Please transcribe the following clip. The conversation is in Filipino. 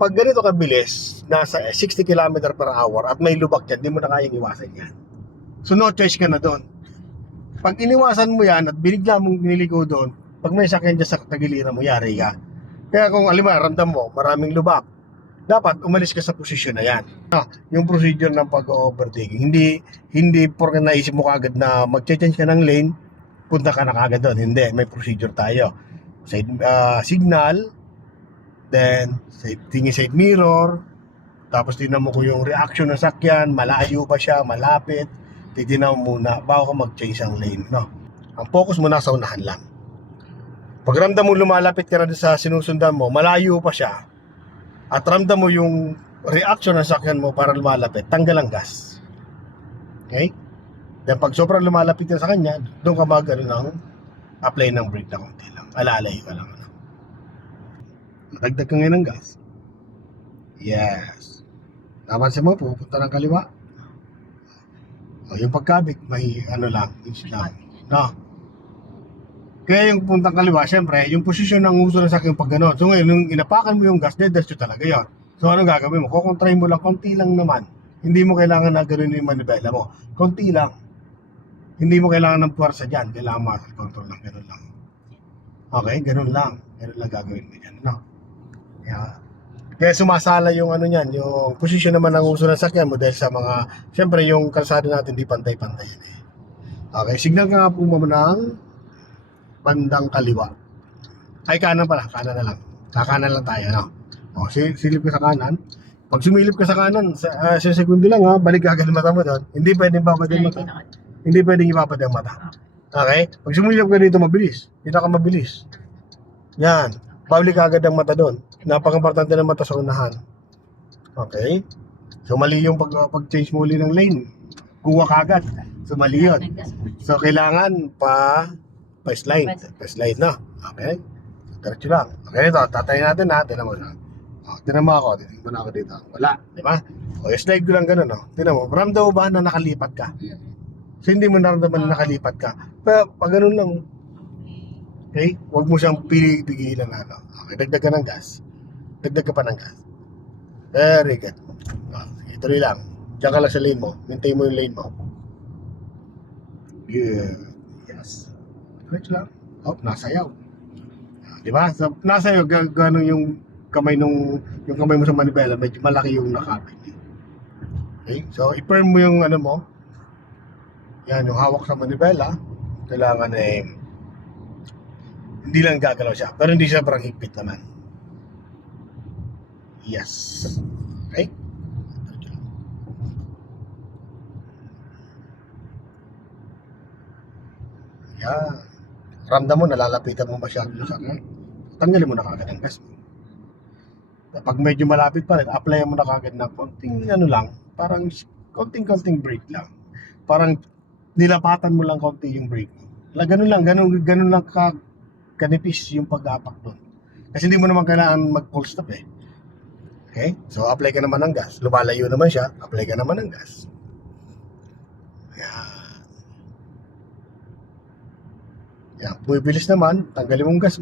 pag ganito kabilis, nasa 60 km per hour at may lubak dyan, di mo na kayang iwasan yan. So no choice ka na doon. Pag iniwasan mo yan at binigla mong niligo doon, pag may sakyan dyan sa tagiliran mo, yari ka. Kaya kung alima, ramdam mo, maraming lubak, dapat umalis ka sa posisyon na yan. Ah, yung procedure ng pag-overtaking, hindi hindi porke naisip mo kagad na mag-change ka ng lane, punta ka na kagad doon. Hindi, may procedure tayo. Side, ah, signal, then tingin side mirror, tapos tingnan mo ko yung reaction ng sakyan, malayo ba siya, malapit, titignan mo muna bago ka mag-change ang lane, no? Ang focus mo nasa unahan lang. Pag ramdam mo lumalapit ka na sa sinusundan mo, malayo pa siya, at ramdam mo yung reaction ng sakyan mo para lumalapit, tanggal ang gas. Okay? Then pag sobrang lumalapit ka sa kanya, doon ka mag ano, ng apply ng brake na konti lang. Alalay ka lang. Madagdag ka ngayon ng gas. Yes. Napansin mo, pupunta ng kaliwa. O, yung pagkabig, may ano lang, inch lang. No? Kaya yung puntang kaliwa, syempre, yung posisyon ng uso ng sakyan pag gano'n. So ngayon, nung inapakan mo yung gas, dediretso talaga yon. So anong gagawin mo? Kukontrahin mo lang, konti lang naman. Hindi mo kailangan na gano'n yung manibela mo. Konti lang. Hindi mo kailangan ng puwersa dyan. Kailangan muscle control lang, gano'n lang. Okay, gano'n lang. Gano'n lang gagawin mo dyan. No? Kaya, kaya sumasala yung ano niyan, yung posisyon naman ng uso ng sakyan mo dahil sa mga, syempre yung kalsada natin di pantay-pantay yan eh. Okay, signal ka nga po mo ng bandang kaliwa. Ay, kanan pala. Kanan na lang. Kakanan lang tayo, no? O, si- silip ka sa kanan. Pag sumilip ka sa kanan, sa, uh, sa segundo lang ha, balik agad ang mata mo doon. Hindi pwedeng babad yung mata. Hindi pwedeng ibabad ang mata. Okay? Pag sumilip ka dito, mabilis. Dito ka mabilis. Yan. Balik agad ang mata doon. Napaka-importante ng mata sa unahan. Okay? So, mali yung pag, pag-change mo uli ng lane. Kuha ka agad. So, mali yun. So, kailangan pa pa-slide. Pa-slide na. Okay? So, diretso lang. Okay, ito. Tatayin natin ha. Tinan mo siya. O, tinan mo ako. Tinan mo na ako dito. Wala. Di ba? O, slide ko lang ganun. No? Tinan mo. Ramdam mo ba na nakalipat ka? So, hindi mo naramdaman na nakalipat ka. Pero, pag ganun lang. Okay? Huwag mo siyang pigilan na. No? Okay, dagdag ka ng gas. Dagdag ka pa ng gas. Very good. O, sige, tuloy lang. Diyan ka lang sa lane mo. Maintain mo yung lane mo. Good. Yes. Diretso lang. Oh, nasayaw. Ah, Di ba? So, nasayaw, ga- gano'n yung kamay nung, yung kamay mo sa manibela, medyo malaki yung nakapit. Okay? So, i-firm mo yung ano mo. Yan, yung hawak sa manibela. Kailangan eh, hindi lang gagalaw siya. Pero hindi siya parang higpit naman. Yes. Okay? Yan. Ramdam mo, nalalapitan mo masyado yung sakyan. Tanggalin mo na kagad ang gas mo. Pag medyo malapit pa rin, apply mo na kagad na konting ano lang, parang konting-konting brake lang. Parang nilapatan mo lang konti yung brake mo. Ganun lang, ganun, ganun lang ka, kanipis yung pag-apak doon. Kasi hindi mo naman kailangan mag-full stop eh. Okay? So, apply ka naman ng gas. Lumalayo naman siya, apply ka naman ng gas. Yan. Yan. Bumibilis naman, tanggalin mong gas.